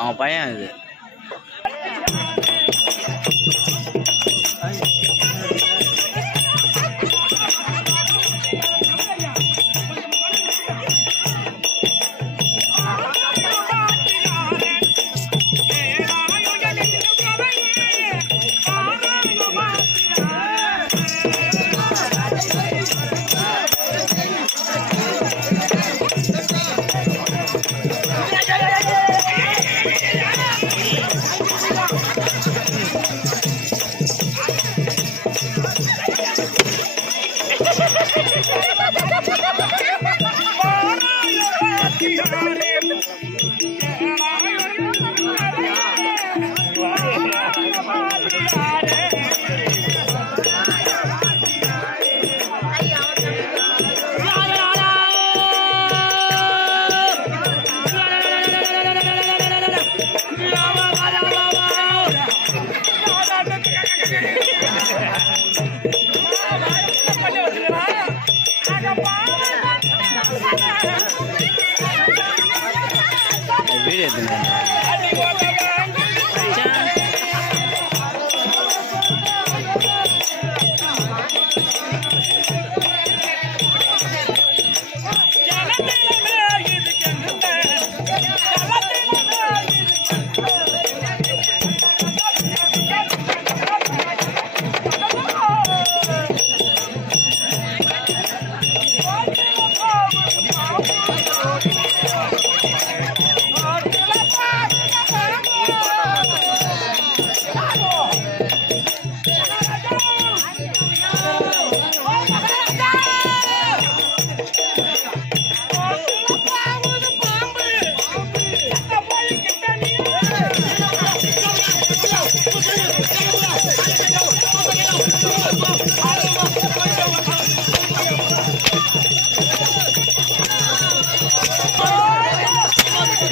அவன் பையன் இது வீடியோ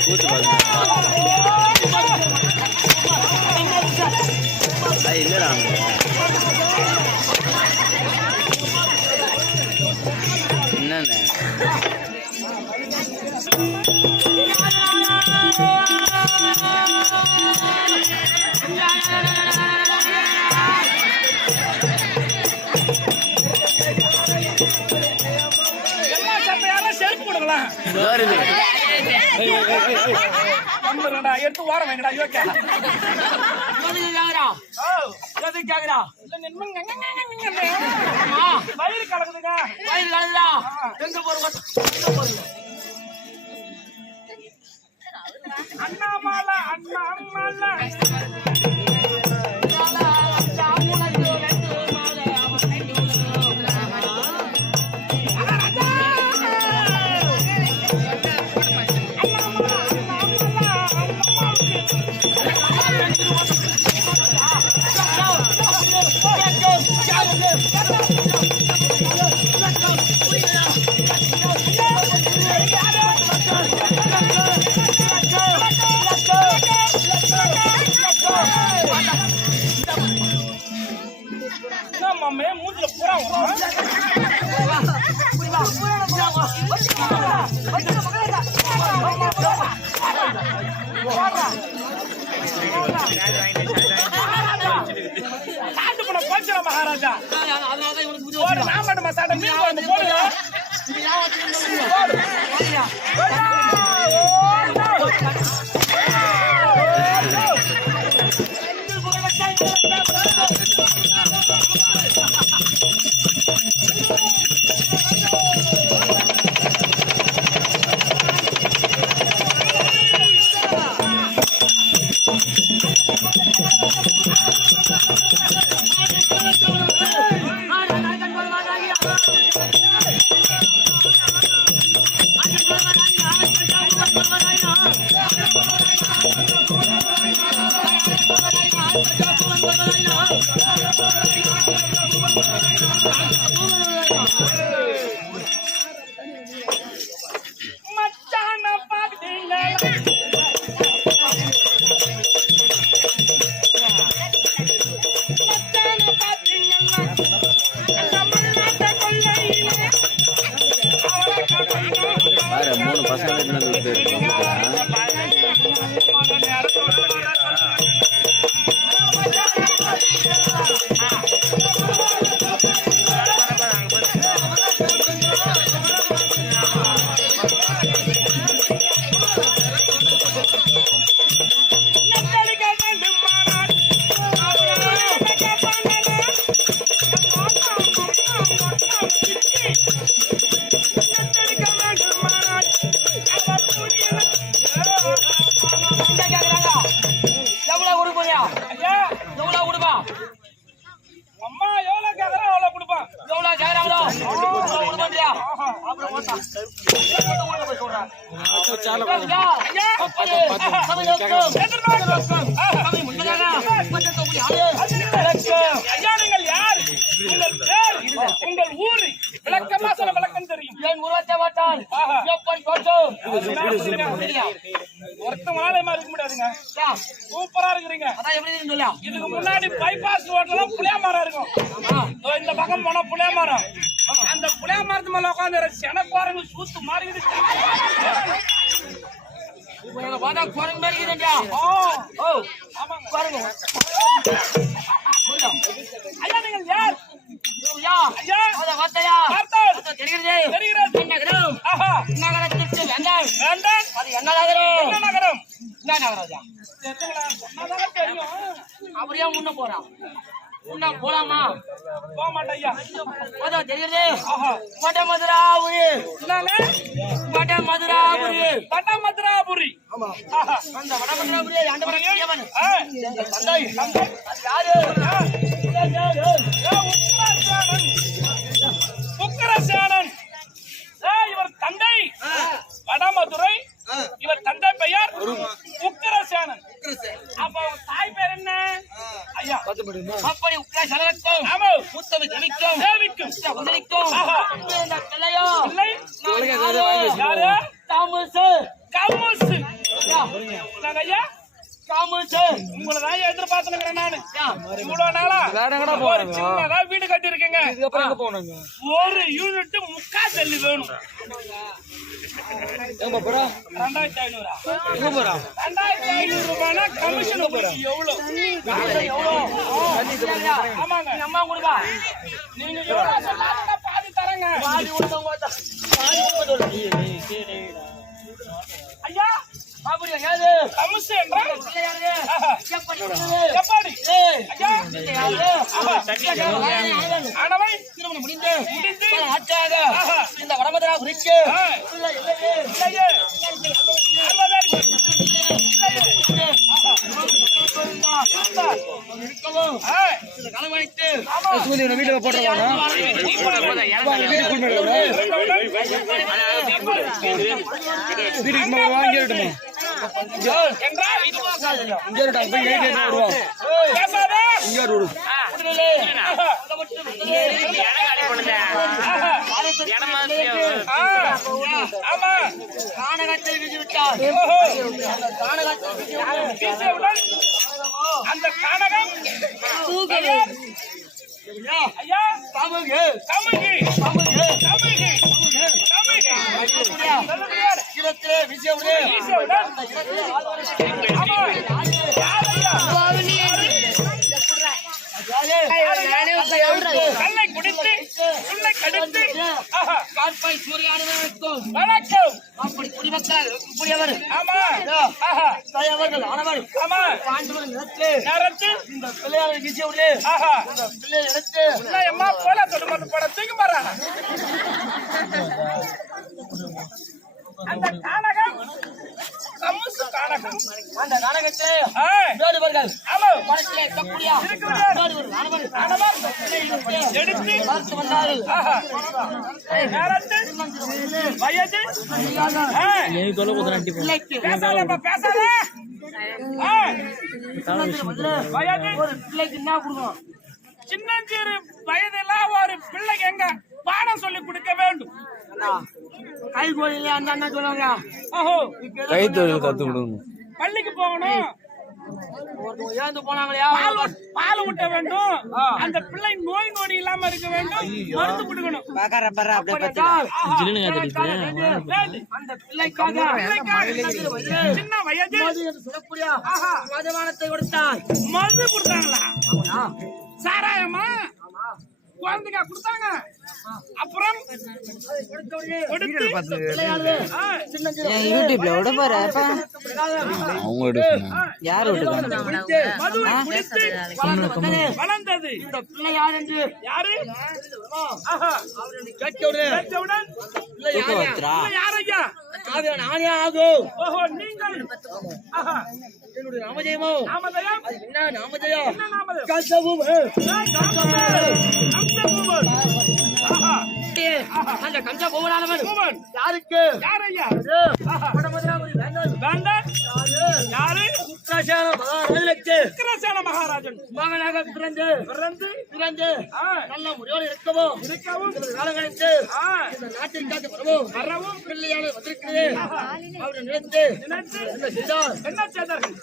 கூத்து இல்லடா என்னன்னு எடுத்து ஓர வைங்கடா வயிறு கலக்குதுங்க வயிறு கலக்குதா எங்க போறோம் அண்ணாமலை அண்ணாமலை மூஞ்சில பூரா மகாராஜா நாமட்டு மசாட்டை மீன் குழம்பு போடுங்க உங்கள் ஊர் விளக்கமா சொல்ல விளக்கம் தெரியும் என் உருவத்தை மாட்டால் ஒருத்த மாலை மாதிரி இருக்க முடியாதுங்க சூப்பரா இருக்கிறீங்க இதுக்கு முன்னாடி பைபாஸ் ரோட்ல புளியா மரம் இருக்கும் இந்த பக்கம் போனா புளியா மரம் அந்த புளியா மரத்து மேல உட்காந்து செனக்கோரங்க சூத்து மாறிக்கிட்டு ஐயா நீங்கள் யார் அப்படியே முன்ன போறான் போலாமா போக மாட்டேன் தெரியுது மட்ட மதுராபுரி மட்ட மதுராபுரி வட மதுராபுரி அந்த வட மதுராபுரி உக்கிரசேனன் இவர் தந்தை வடமதுரை இவர் தந்தை பெயர் உக்கிரசேனன் அப்ப தாய் பேர் என்ன ஐயா அப்படி உக்கிரசேனனுக்கும் முத்தமை தேவிக்கும் தேவிக்கும் யாரு காமுசு காமுசு ஐயா காமுச்சு உங்களை தான் எதிர்பார்த்துக்கிறேன் நானு இவ்வளவு நாளா ஒரு சின்னதா வீடு கட்டி இருக்கீங்க ஒரு யூனிட் 3/4 செல்லு வேணும் 2500 ரூபாய்னா கமிஷன் எவ்வளவு ஆமாங்க அம்மா கொடுப்பா நீங்க எவ்வளவு சொன்னாலும் பாதி தரங்க ஐயா பாபுரியா யாரு கமிஷன் என்றால் யாரு எப்படி ஐயா ஆனவை திருமணம் முடிந்து ஆச்சாக இந்த வடமதுரா குறிச்சு வீட்டுல போட்டுருவாங்க வீட்டுக்கு வாங்கிட்டுமா அந்த கானகம் ஐயா தமிழ் விஷயம் கல்லை குடித்து சுண்ணை கடித்து காட்பாய் சூரியானவருக்கும் வணக்கம் அப்படி குடிமக்கள் கூடியவர் ஆமா தலைவர்கள் ஆனவர் ஆமா பாண்டவர் நிறத்து நேரத்து இந்த பிள்ளையாரை வீசியவர்களே இந்த பிள்ளையை எடுத்து அம்மா போல தொடுமட்டு போட தூக்கி போறா அந்த கானகம் கமுசு கானகம் அந்த நாடகத்தை ஆ வேடுவர்கள் ஆமா மனசிலே தப்புடியா வேடுவர் ஆனவர் எடுத்து பார்த்து வந்தார்கள் நேரத்து வயது பிள்ளைக்கு பேசாதப்பா பேசாத வயது ஒரு பிள்ளைக்கு என்ன கொடுக்கணும் சின்னஞ்சிறு வயதெல்லாம் ஒரு பிள்ளைக்கு எங்க பாடம் சொல்லி கொடுக்க வேண்டும் கை கோயில அந்த அண்ணா சொல்லுவாங்க ஓஹோ கைத்தொழில் கத்து கொடுக்கணும் பள்ளிக்கு போகணும் ஏந்து போனாங்களா பால் ஊட்ட வேண்டும் அந்த பிள்ளை நோய் நொடி இல்லாம இருக்க வேண்டும் மருந்து கொடுக்கணும் அந்த பிள்ளைக்காக சின்ன வயது சொல்லக்கூடிய மதுபானத்தை கொடுத்தார் மருந்து கொடுத்தாங்களா சாராயமா குழந்தைங்க கொடுத்தாங்க அப்புறம் கொடுத்து யூடியூப்ல விட போற அவங்க யார் மதுவை குடித்து வளர்ந்தது இந்த பிள்ளை யார் என்று யாரு கேட்டவுடன் யாரையா நானே ஆகும் ஓஹோ நீங்கள் என்னுடைய நாமஜெயமோ நாமதயம் என்ன நாமஜெயம் என்ன நாமதயம் கசவும் ஆஹா அந்த கஞ்சா போவனானவன் பூவன் யாருக்கு யாரையா வடமதுராபுரி வேந்தன் வேண்டாம் யாரு உக்கிரசேன மகாராஜனுக்கு உக்கிரசேன மகாராஜன் மகனாக பிறந்து பிறந்து நல்ல முறையோடு இருக்கவும் காலங்களித்து இந்த நாட்டிற்காக வரவும் பிள்ளையாளர் வந்திருக்கிறது அவரை நினைத்து என்ன செய்தார் என்ன செய்தார்கள்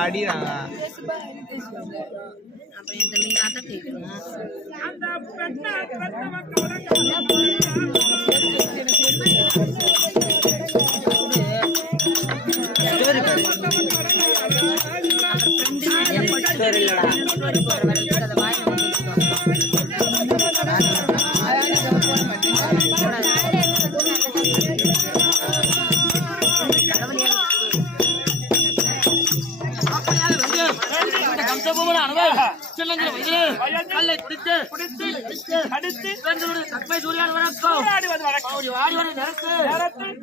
அடிறாங்க அந்த பெண்ணை வயதில் கல்லை குடித்து அடித்து பெண்களுடைய தற்பை சூரியான் வணக்கம் சூறாடுவது வழக்கம். அவருடைய வாடிவரை நேரத்தில்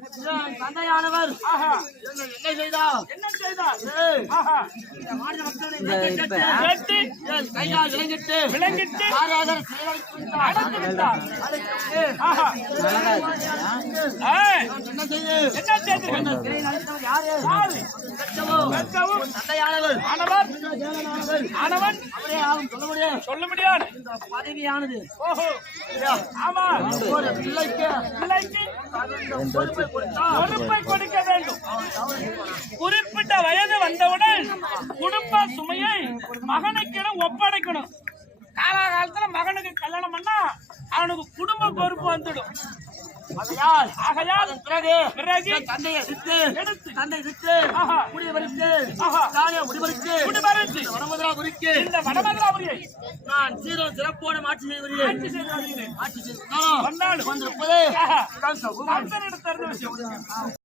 தந்தையானவர் ஆஹா என்ன செய்தார் என்ன செய்தார்? ஆஹா மாநில மக்களுடைய கேட்டு கையால் விளங்கிட்டு விளங்கிட்டு ஆராதனை அடக்கி விட்டார். செய்வதற்கு ஆஹா ஏய், என்ன செய்து என்ன செய்தீர்கள்? சிறை நடத்தவர் யாரு யாரு? பெற்றவும் பெற்றவும் தந்தையானவர் ஆனவர் ஆனவன் அவரே ஆகும் சொல்ல முடியும் சொல்ல முடியாது. இந்த பதவியானது ஓஹோ ஆமா ஒரு பிள்ளைக்கு பிள்ளைக்கு பொறுப்பை கொடுத்தால் பொறுப்பை கொடுக்க வேண்டும். குறிப்பிட்ட வயது வந்தவுடன் குடும்ப சுமையை மகனுக்கிடம் ஒப்படைக்கணும். காலாகாலத்துல மகனுக்கு கல்யாணம் பண்ணா அவனுக்கு குடும்ப பொறுப்பு வந்துடும். ஆகையால் பிறகு தந்தையை விட்டு எடுத்து தந்தை விட்டு ஆஹா முடிவரித்து ஆஹா தானே முடிவரித்து குடிமருந்து வடமதுராபுரிக்கு இந்த வடமதுராபுரியை நான் சீரோ சிறப்போடு ஆட்சி செய்து வருகிறேன் ஆட்சி செய்து வருகிறேன். ஆட்சி செய்து வந்தாலும் வந்திருப்பது ஆஹா கம்சனிடம் தெரிந்த விஷயம்.